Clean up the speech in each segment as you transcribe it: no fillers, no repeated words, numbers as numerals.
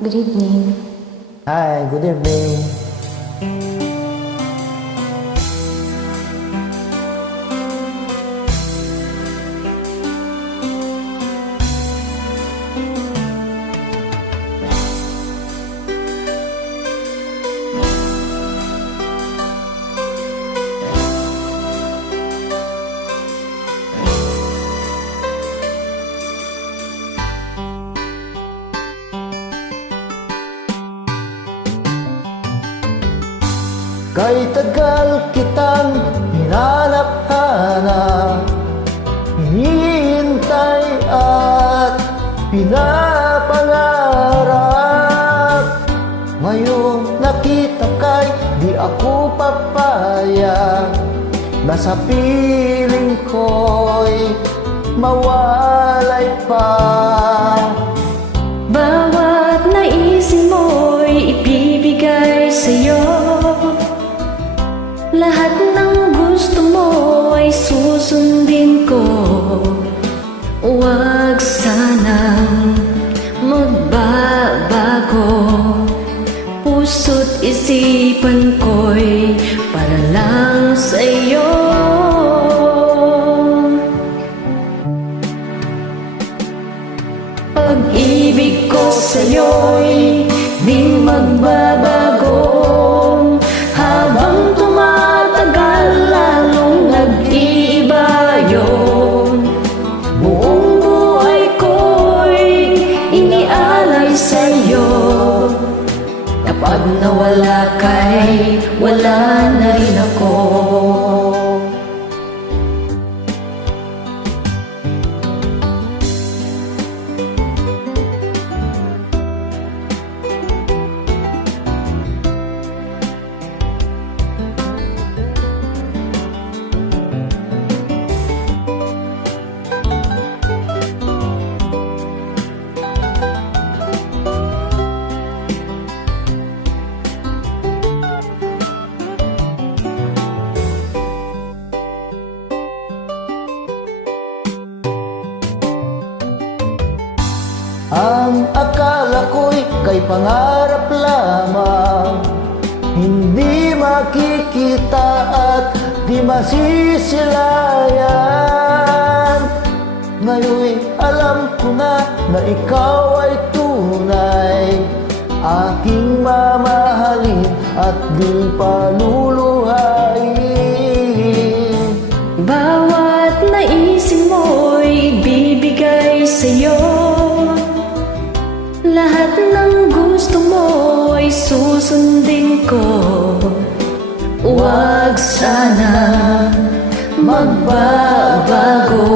Good evening. Hi, good evening. Kay tagal kitang hinanap-hanap, hinihintay at pinapangarap. Ngayong nakita kay di ako papayag na sa piling ko'y mawalay pa. Bawat naisin mo'y ibibigay sa'yo. Lahat ng gusto mo ay susundin ko. Huwag sanang magbabago. Puso't isipan ko'y para lang sa'yo. Pag-ibig ko sa'yo'y di magbabago. Habang tumatagal, lalong nag-iiba yun. Buong buhay ko'y inialay sa'yo. Kapag nawala ka'y wala na rin ako. Ang akala ko'y kay pangarap lamang, hindi makikita at di masisilayan. Ngayon'y alam ko na ikaw ay tunay, aking mamahalin at di paluluhain. Bawat naisin mo'y ibibigay sa'yo. Lahat ng gusto mo ay susundin ko. Huwag sana magbabago.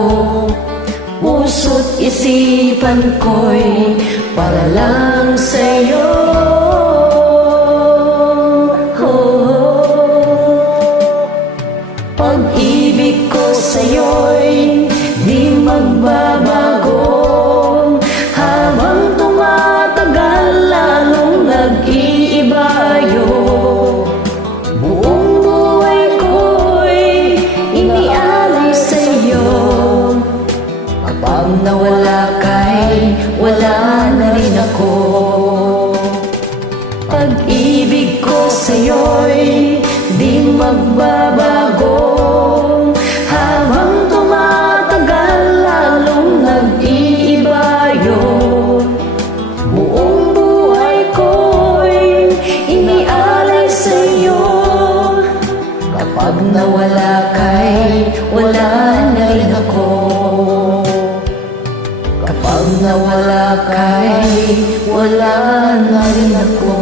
Puso't isipan ko'y para lang sa'yo. Pag-ibig ko sa'yo'y di magbabago. Habang tumatagal, lalong nag-iiba yun. Buong buhay ko'y inialay sa'yo. Kapag nawala ka'y wala na rin ako. Pag-ibig ko sa'yo'y di magbabago. Habang tumatagal, lalong nag-iiba yun. Buong buhay ko'y inialay sa'yo. Kapag nawala ka'y wala na rin ako. Kapag nawala ka'y wala na rin ako.